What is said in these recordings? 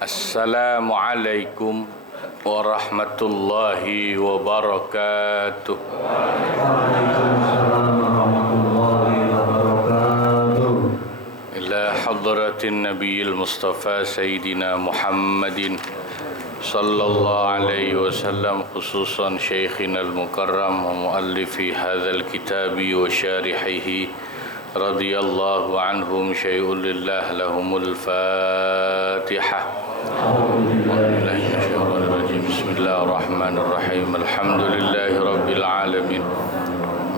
Assalamualaikum warahmatullahi wabarakatuh. Waalaikumsalam warahmatullahi wabarakatuh. Ila hadratin nabiyil mustafa sayyidina Muhammadin sallallahu alaihi wasallam, khususan syekhina al-mukarram wa muallifi hadzal kitabi wa syarihihi radhiyallahu anhum syai'ul lillah lahumul fatihah. Bismillahirrahmanirrahim. Alhamdulillahi rabbil alamin.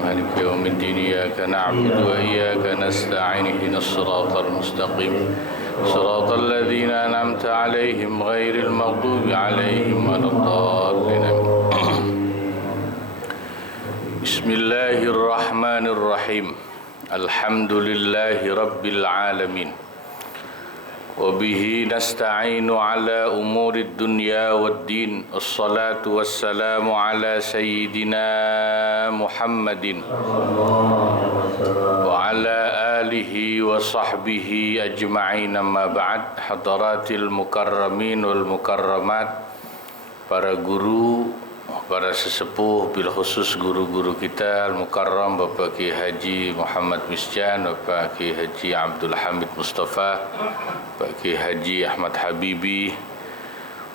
Maliki yaumiddin. Iyyaka na'budu wa iyyaka nasta'in. Ihdinas siratal mustaqim. Siratal ladzina an'amta 'alaihim ghairil maghdubi 'alaihim waladdallin. Bismillahirrahmanirrahim. Alhamdulillahi rabbil alamin. وبه نستعين على أمور الدنيا والدين. الصلاة والسلام على سيدنا محمد وعلى آله وصحبه أجمعين. أما بعد. حضرات المكرمين والمكرمات, para guru, para sesepuh, bil khusus guru-guru kita Al-Mukarram Bapak Kiai Haji Muhammad Misjan, Bapak Kiai Haji Abdul Hamid Mustafa, Bapak Kiai Haji Ahmad Habibi,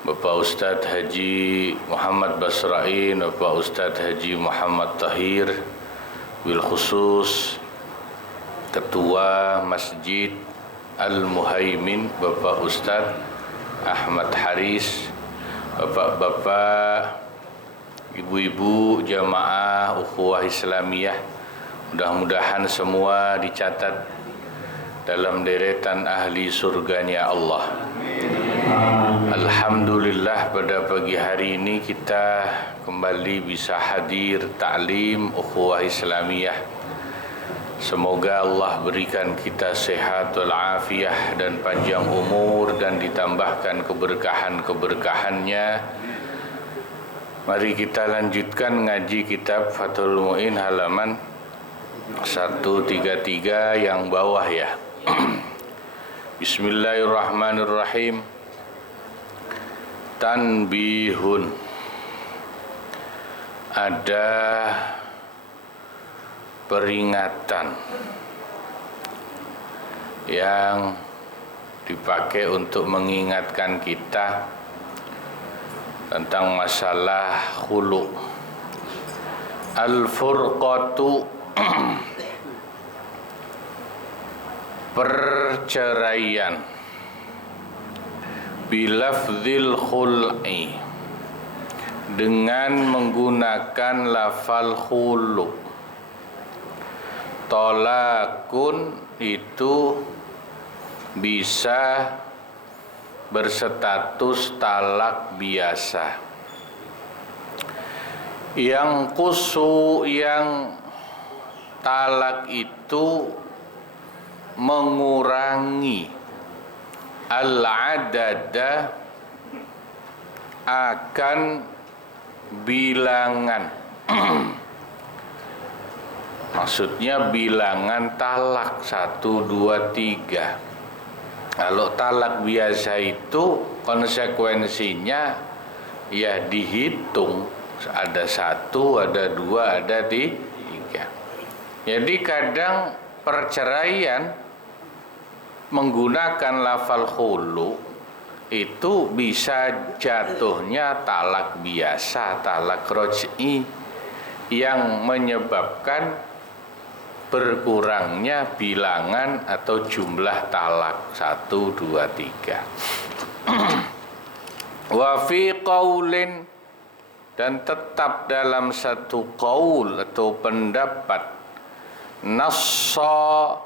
Bapak Ustadz Haji Muhammad Basrain, Bapak Ustadz Haji Muhammad Tahir, bil khusus Ketua Masjid Al-Muhaimin Bapak Ustadz Ahmad Haris, Bapak-bapak, ibu-ibu jamaah ukhuwah Islamiyah, mudah-mudahan semua dicatat dalam deretan ahli surganya Allah. Alhamdulillah, pada pagi hari ini kita kembali bisa hadir ta'lim ukhuwah Islamiyah. Semoga Allah berikan kita sehat wal-afiyah dan panjang umur dan ditambahkan keberkahan-keberkahannya. Mari kita lanjutkan ngaji kitab Fathul Mu'in halaman 133 yang bawah ya. Bismillahirrahmanirrahim. Tanbihun. Ada peringatan yang dipakai untuk mengingatkan kita tentang masalah khulu. Al-furqatu, perceraian, bilafzil khul'i, dengan menggunakan lafal khulu. Tolakun itu bisa berstatus talak biasa. Yang kusu, yang talak itu mengurangi al-adada, akan bilangan. Maksudnya bilangan talak 1, 2, 3. Kalau talak biasa itu konsekuensinya ya dihitung, ada 1, ada 2, ada 3. Jadi kadang perceraian menggunakan lafal khulu itu bisa jatuhnya talak biasa, talak roj'i, yang menyebabkan berkurangnya bilangan atau jumlah talak 1, 2, 3. Wa fi qaulin, dan tetap dalam satu qaul atau pendapat, nassa,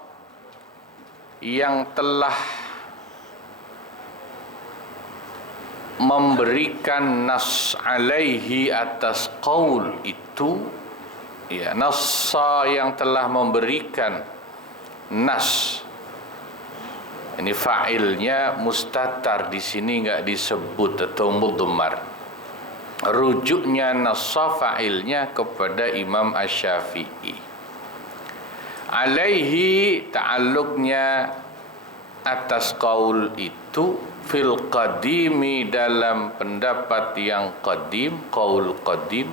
yang telah memberikan nas alaihi atas qaul itu, ya, nassa yang telah memberikan nas. Ini fa'ilnya mustatar, di sini enggak disebut atau mudhammar. Rujuknya nassa, fa'ilnya kepada Imam Asy-Syafi'i. Alaihi ta'alluqnya atas qaul itu. itu fil qadimi dalam pendapat yang qadim, qaul qadim,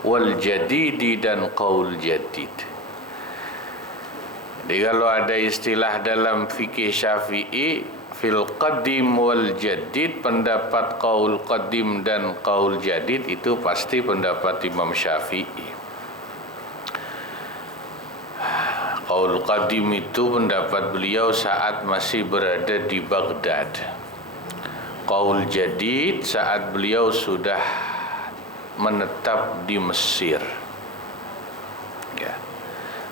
wal jadidi dan qaul jadid. Jadi kalau ada istilah dalam fikih Syafi'i fil qadim wal jadid, pendapat qaul qadim dan qaul jadid, itu pasti pendapat Imam Syafi'i. Qaul qadim itu pendapat beliau saat masih berada di Baghdad. Qaul jadid saat beliau sudah menetap di Mesir. Ya.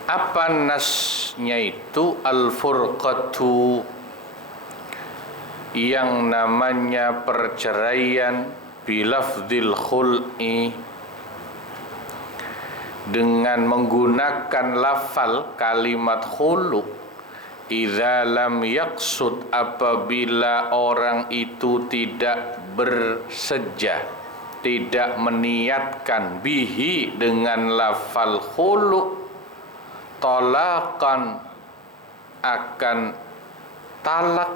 Apa nasnya itu? Al-furqatu, yang namanya perceraian bilafdil khul'i, dengan menggunakan lafal kalimat khulu, idza lam yaqsud, apabila orang itu tidak berseja, tidak meniatkan, bihi dengan lafal khulu, talaqan, akan talak.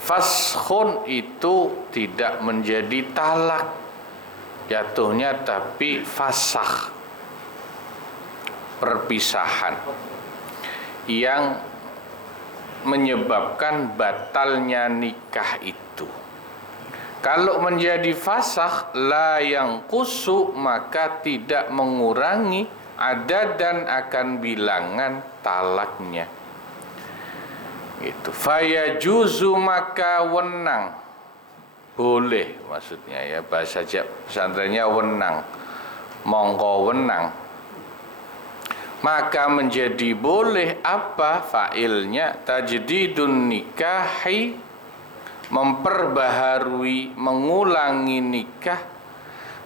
Faskhun itu tidak menjadi talak jatuhnya, tapi fasakh, perpisahan yang menyebabkan batalnya nikah itu. Kalau menjadi fasakh la yang kusu, maka tidak mengurangi ada dan akan bilangan talaknya. Itu fayajuzu, maka wenang, boleh maksudnya ya, bahasa pesantrennya wenang, mongko wenang, maka menjadi boleh apa fa'ilnya, tajdidun nikahi, memperbaharui, mengulangi nikah,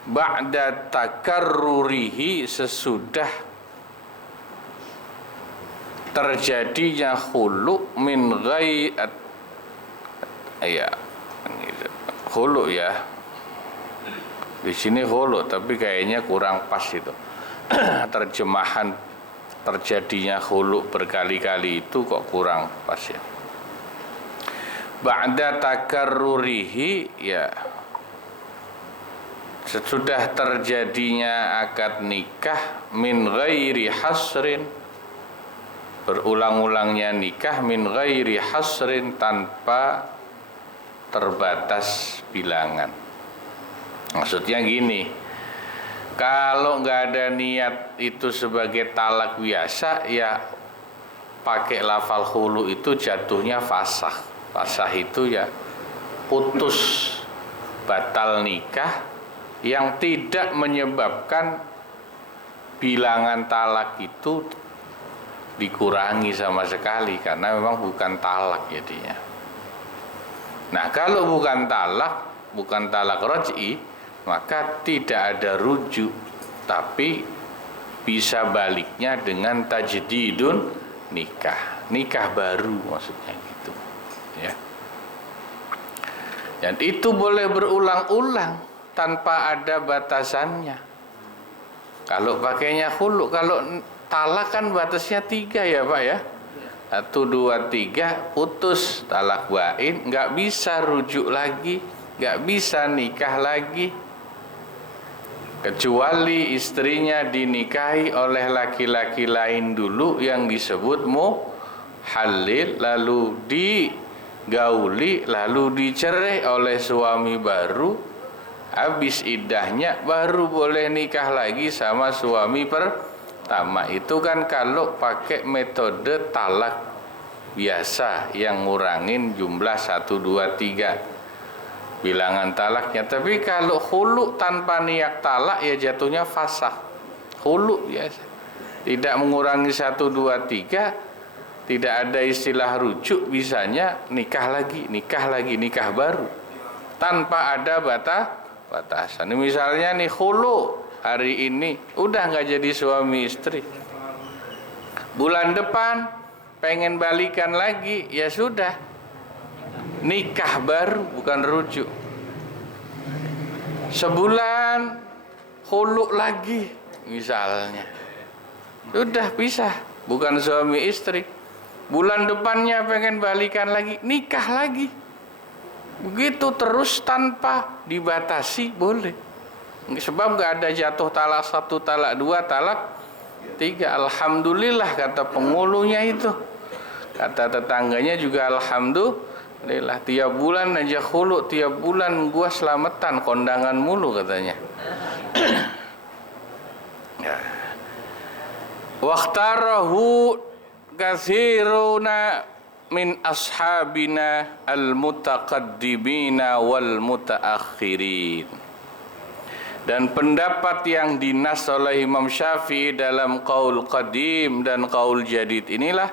ba'da takarrurihi, sesudah terjadinya khulu, min ghairi ya khulu ya, di sini khulu tapi kayaknya kurang pas itu terjemahan terjadinya khulu berkali-kali itu kok kurang pas ya. Ba'da takarrurihi, ya sesudah terjadinya akad nikah, min ghairi hasrin, berulang-ulangnya nikah, min ghairi hasrin, tanpa terbatas bilangan. Maksudnya gini, kalau nggak ada niat itu sebagai talak biasa, ya pakai lafal khulu itu jatuhnya fasakh. Fasakh itu ya putus, batal nikah, yang tidak menyebabkan bilangan talak itu dikurangi sama sekali, karena memang bukan talak jadinya. Nah, kalau bukan talak raj'i, maka tidak ada rujuk, tapi bisa baliknya dengan tajdidun nikah baru maksudnya gitu ya. Dan itu boleh berulang-ulang tanpa ada batasannya. Kalau pakainya khulu, kalau talak kan batasnya 3 ya Pak ya. 1, 2, 3 putus, talak bain, nggak bisa rujuk lagi, nggak bisa nikah lagi, kecuali istrinya dinikahi oleh laki-laki lain dulu yang disebut muhallil, lalu digauli, lalu dicerai oleh suami baru, habis iddahnya baru boleh nikah lagi sama suami pertama. Itu kan kalau pakai metode talak biasa yang ngurangin jumlah 1, 2, 3 bilangan talaknya. Tapi kalau khulu tanpa niat talak, ya jatuhnya fasakh. Khulu biasa, tidak mengurangi 1, 2, 3, tidak ada istilah rujuk, bisanya nikah lagi, nikah baru tanpa ada batasan. Misalnya nih khulu hari ini udah nggak jadi suami istri, bulan depan pengen balikan lagi, ya sudah nikah baru, bukan rujuk. Sebulan khulu lagi misalnya, sudah pisah, bukan suami istri. bulan depannya pengen balikan lagi, nikah lagi. Begitu terus tanpa dibatasi boleh. Sebab gak ada jatuh talak 1, talak 2, talak 3. Alhamdulillah kata penghulunya itu. Kata tetangganya juga alhamdulillah. Tiap bulan aja khulu, tiap bulan gua selamatan kondangan mulu katanya. Ya. Waqtarahu katsiruna min ashabina al-mutaqaddimina wal mutaakhirin. Dan pendapat yang dinas oleh Imam Syafi'i dalam qaul qadim dan qaul jadid inilah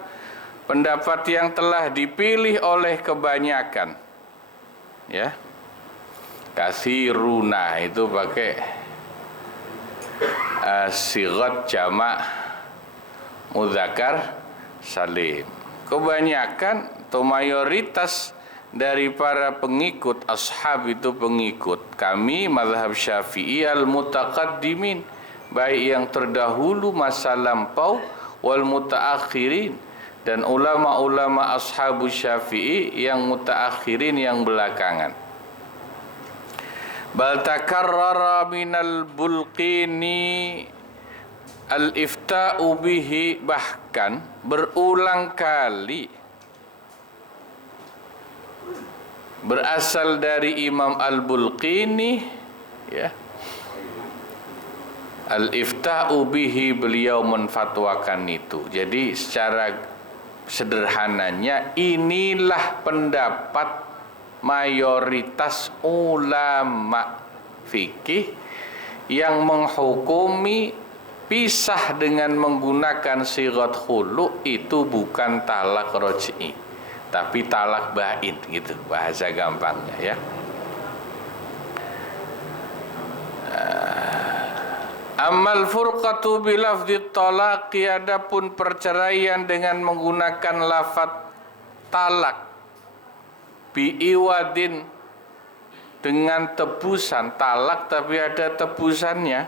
pendapat yang telah dipilih oleh kebanyakan. Ya. Katsiruna itu pakai sighat jamak mudzakkar salim. Kebanyakan atau mayoritas dari para pengikut ashab itu pengikut kami mazhab Syafi'i al-mutaqaddimin, baik yang terdahulu masa lampau wal mutaakhirin, dan ulama-ulama ashabus Syafi'i yang mutaakhirin yang belakangan. Bal takarrara minal Bulqini al-ifta'u bihi, bahkan berulang kali berasal dari Imam Al-Bulqini, ya, al-ifta'u bihi, beliau menfatwakan itu. Jadi secara sederhananya inilah pendapat mayoritas ulama fikih yang menghukumi pisah dengan menggunakan sighat khulu itu bukan talak raj'i, tapi talak bain, gitu bahasa gampangnya, ya. Amal furqatu bilafdhi talaqi, adapun perceraian dengan menggunakan lafaz talak, biiwadin, dengan tebusan talak tapi ada tebusannya,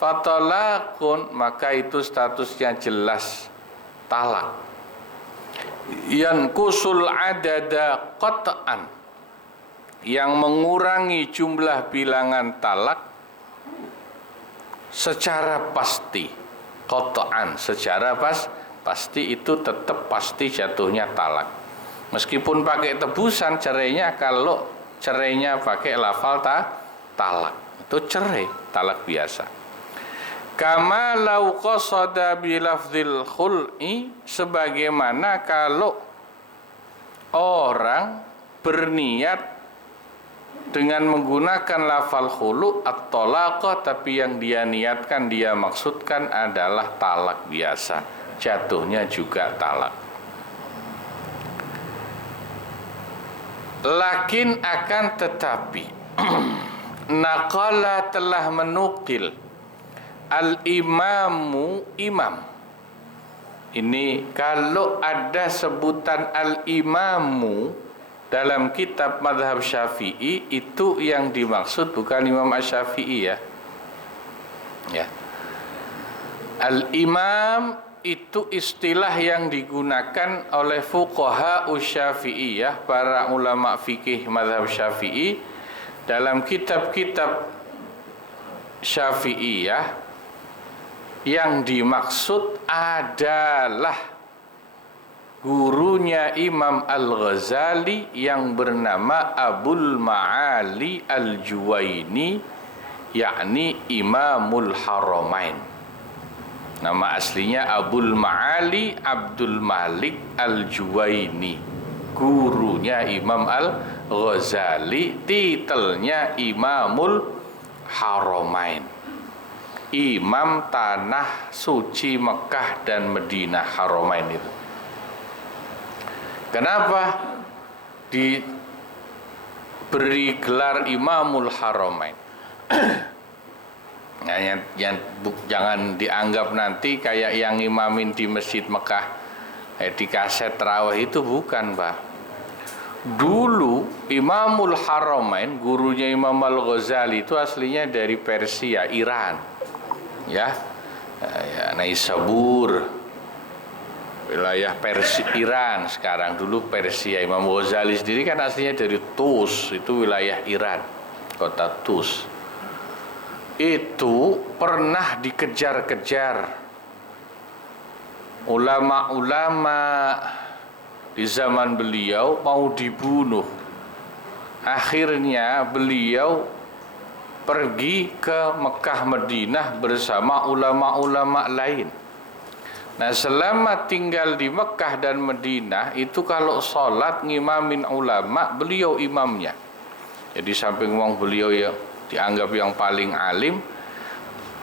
fatalaqun, maka itu statusnya jelas talak. Yanqusul adada qat'an, yang mengurangi jumlah bilangan talak secara pasti. Qat'an, secara pasti itu tetap pasti jatuhnya talak. Meskipun pakai tebusan cerainya, kalau cerainya pakai lafal talak, itu cerai, talak biasa. Kama lau qasada bilafzil khul'i, sebagaimana kalau orang berniat dengan menggunakan lafal khulu at-talaqah, tapi yang dia niatkan, dia maksudkan adalah talak biasa, jatuhnya juga talak. Lakin akan tetapi naqala, telah menukil al-imamu, imam. Ini kalau ada sebutan al-imamu dalam kitab mazhab Syafi'i, itu yang dimaksud bukan Imam Asy-Syafi'i, ya. Ya. Al-imam itu istilah yang digunakan oleh fuqaha Syafi'iyah, para ulama fikih mazhab Syafi'i, dalam kitab-kitab Syafi'iyah. Yang dimaksud adalah gurunya Imam Al-Ghazali yang bernama Abul Ma'ali Al-Juwaini, yakni Imamul Haramain. Nama aslinya Abul Ma'ali Abdul Malik Al-Juwaini, gurunya Imam Al-Ghazali, titelnya Imamul Haramain, imam tanah suci Mekah dan Madinah, Haramain itu. Kenapa diberi gelar Imamul Haramain? Nah, jangan dianggap nanti kayak yang imamin di Masjid Mekah di kaset tarawih, itu bukan, Pak. Dulu Imamul Haramain, gurunya Imam Al-Ghazali, itu aslinya dari Persia, Iran, ya, Naisabur. wilayah Iran sekarang, dulu Persia. Imam Ghazali sendiri kan aslinya dari Tus, itu wilayah Iran, kota Tus. Itu pernah dikejar-kejar ulama-ulama di zaman beliau, mau dibunuh. Akhirnya beliau pergi ke Mekah Madinah bersama ulama-ulama lain. Nah, selama tinggal di Mekah dan Madinah itu kalau sholat ngimamin ulama, beliau imamnya. Jadi samping wong beliau ya dianggap yang paling alim,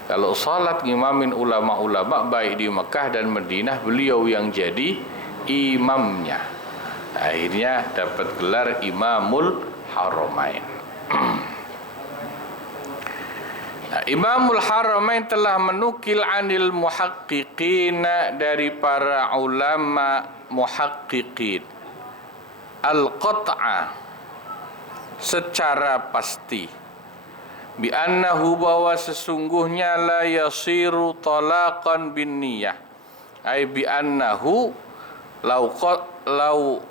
kalau sholat ngimamin ulama-ulama baik di Mekah dan Madinah, beliau yang jadi imamnya. Akhirnya dapat gelar Imamul Haramain. Nah, Imamul Haramain telah menukil anil muhaqqiqin, dari para ulama muhaqqiqin, al-qat'a, secara pasti, bi annahu, bahwa sesungguhnya la yasiru talaqan bin niyah, ay bi annahu lau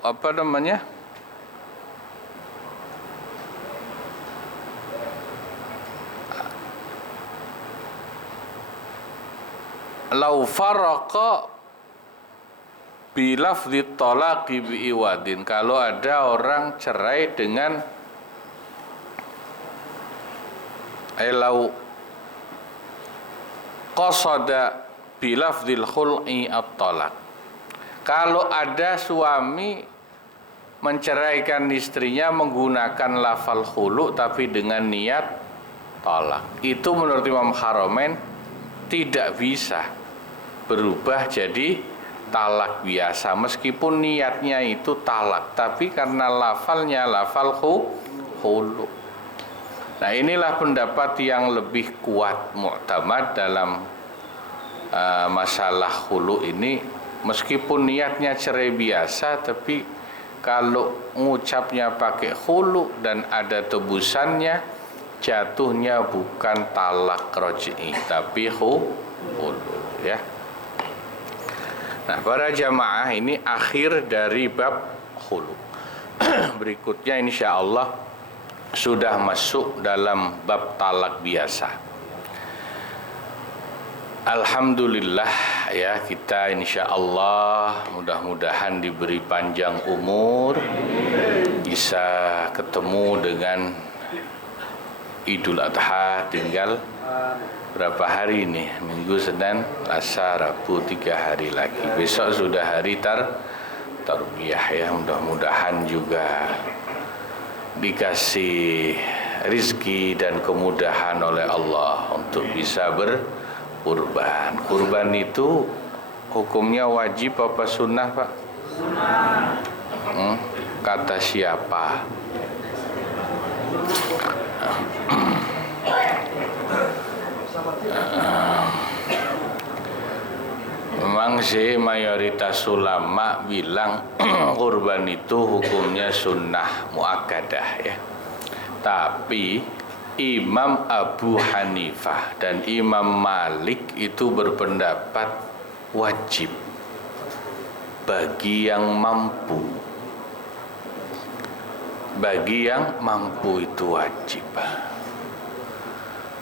apa namanya, lau faraqa bi lafdhi talaqi bi iwadin, kalau ada orang cerai dengan lau qasada bi lafdhil khul'i at-talaq, kalau ada suami menceraikan istrinya menggunakan lafal khulu tapi dengan niat talak, itu menurut Imam Haramain tidak bisa berubah jadi talak biasa, meskipun niatnya itu talak, tapi karena lafalnya lafal khulu. Nah, inilah pendapat yang lebih kuat, mu'tamad dalam masalah khulu ini. Meskipun niatnya cerai biasa, tapi kalau ngucapnya pakai khulu dan ada tebusannya, jatuhnya bukan talak raj'i tapi khulu, ya. Nah, para jamaah, ini akhir dari bab khulu. Berikutnya insyaallah sudah masuk dalam bab talak biasa. Alhamdulillah ya, kita insyaallah mudah-mudahan diberi panjang umur, bisa ketemu dengan Idul Adha. Tinggal berapa hari ini? Minggu, Senin, Selasa, Rabu, 3 hari lagi. Besok sudah hari tarbiyah ya. Mudah-mudahan juga dikasih rizki dan kemudahan oleh Allah untuk bisa berkurban. Kurban itu hukumnya wajib apa sunnah, Pak? Sunnah. Kata siapa? Memang sih mayoritas ulama bilang kurban itu hukumnya sunnah muakkadah ya. Tapi Imam Abu Hanifah dan Imam Malik itu berpendapat wajib bagi yang mampu. Bagi yang mampu itu wajib.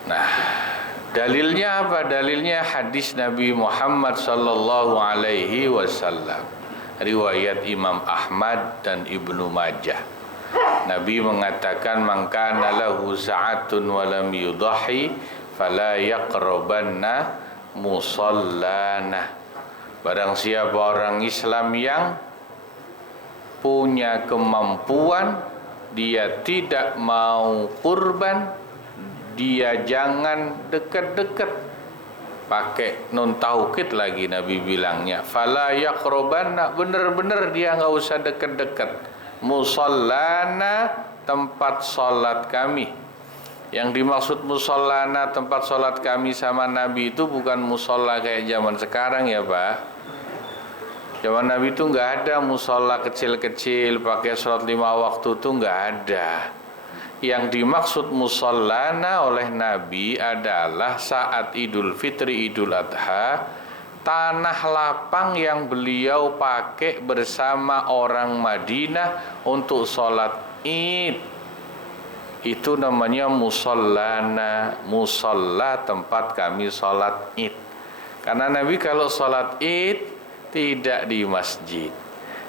Nah, dalilnya apa? Dalilnya hadis Nabi Muhammad sallallahu alaihi wasallam, riwayat Imam Ahmad dan Ibnu Majah. Nabi mengatakan, man kana lahu sa'atun wa lam yudahi fala yaqrabanna musallana. Barang siapa orang Islam yang punya kemampuan, dia tidak mau kurban, dia jangan dekat-dekat. Pakai nun taukid lagi Nabi bilangnya, fala yaqrabanna, benar-benar dia enggak usah dekat-dekat. Musallana, tempat salat kami. Yang dimaksud musallana, tempat salat kami sama Nabi itu bukan musalla kayak zaman sekarang ya, Pak. Zaman Nabi itu enggak ada musalla kecil-kecil pakai salat 5 waktu, itu enggak ada. Yang dimaksud musallana oleh Nabi adalah saat Idul Fitri, Idul Adha, tanah lapang yang beliau pakai bersama orang Madinah untuk sholat Id. Itu namanya musallana, musalla, tempat kami sholat Id. Karena Nabi kalau sholat Id tidak di masjid,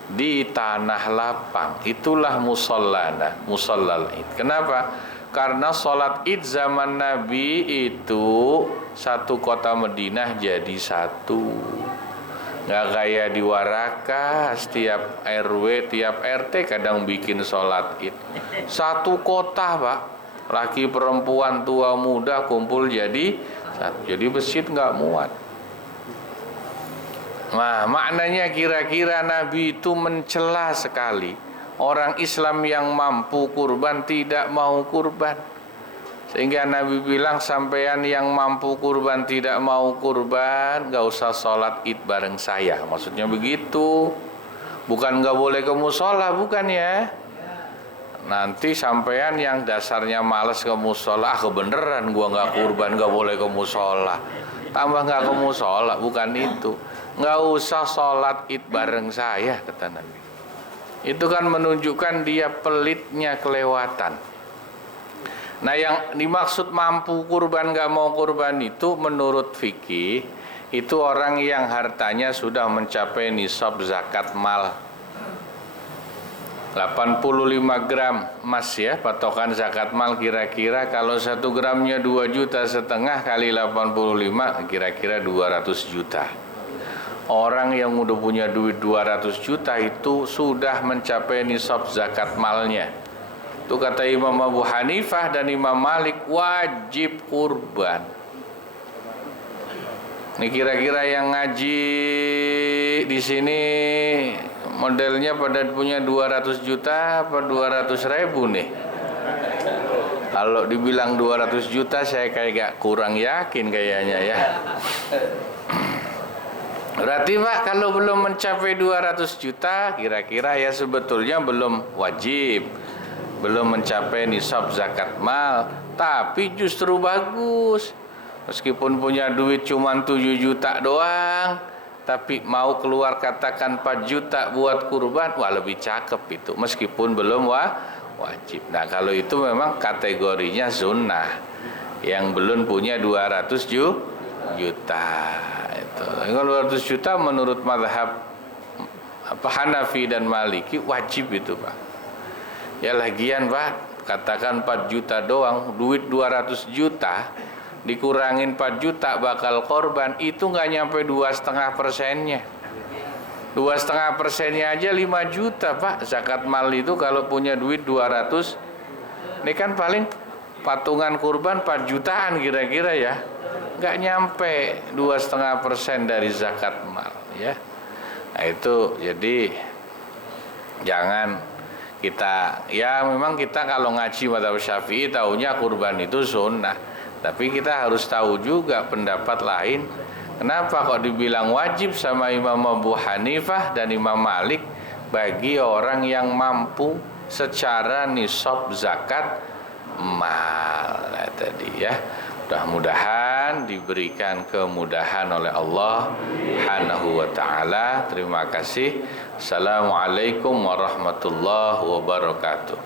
di tanah lapang. Itulah musallana, musallal Id. Kenapa? Karena sholat Id zaman Nabi itu satu kota Madinah jadi satu. Nggak kayak di Waraka, setiap RW, tiap RT kadang bikin sholat Id. Satu kota, Pak. Laki perempuan, tua muda kumpul jadi satu. Jadi masjid nggak muat. Nah, maknanya kira-kira Nabi itu mencela sekali orang Islam yang mampu kurban tidak mau kurban. Sehingga Nabi bilang, sampean yang mampu kurban tidak mau kurban, gak usah sholat Id bareng saya. Maksudnya begitu. Bukan gak boleh ke musola, bukan ya. Nanti sampean yang dasarnya malas ke musola, kebeneran gua gak kurban, gak boleh ke musola. Tambah gak ke musola, bukan itu. Gak usah sholat Id bareng saya, kata Nabi. Itu kan menunjukkan dia pelitnya kelewatan. Nah, yang dimaksud mampu kurban gak mau kurban itu menurut fikih itu orang yang hartanya sudah mencapai nisab zakat mal. 85 gram emas ya, patokan zakat mal kira-kira. Kalau 1 gramnya 2,5 juta kali 85 kira-kira 200 juta. Orang yang udah punya duit 200 juta itu sudah mencapai nisab zakat malnya. Itu kata Imam Abu Hanifah dan Imam Malik wajib kurban. Ini kira-kira yang ngaji di sini modelnya pada punya 200 juta apa 200 ribu nih? Kalau dibilang 200 juta saya kayak gak kurang yakin kayaknya ya. Berarti Pak, kalau belum mencapai 200 juta kira-kira ya sebetulnya belum wajib, belum mencapai nisab zakat mal. Tapi justru bagus, meskipun punya duit cuma 7 juta doang, tapi mau keluar katakan 4 juta buat kurban, wah lebih cakep itu, meskipun belum wajib. Nah, kalau itu memang kategorinya sunnah, yang belum punya 200 juta. Kalau 200 juta menurut mazhab Hanafi dan Maliki wajib itu, Pak. Ya lagian, Pak, katakan 4 juta doang, duit 200 juta dikurangin 4 juta bakal korban, itu nggak nyampe 2,5%-nya. 2,5%-nya aja 5 juta, Pak. Zakat mal itu kalau punya duit 200, ini kan paling patungan kurban 4 jutaan kira-kira ya. Nggak nyampe 2,5% dari zakat mal ya. Nah itu jadi jangan kita, ya memang kita kalau ngaji mazhab Syafi'i taunya kurban itu sunnah, tapi kita harus tahu juga pendapat lain. Kenapa kok dibilang wajib sama Imam Abu Hanifah dan Imam Malik bagi orang yang mampu secara nisab zakat mal. Nah, tadi ya. Mudah-mudahan diberikan kemudahan oleh Allah Subhanahu wa taala. Terima kasih. Assalamualaikum warahmatullahi wabarakatuh.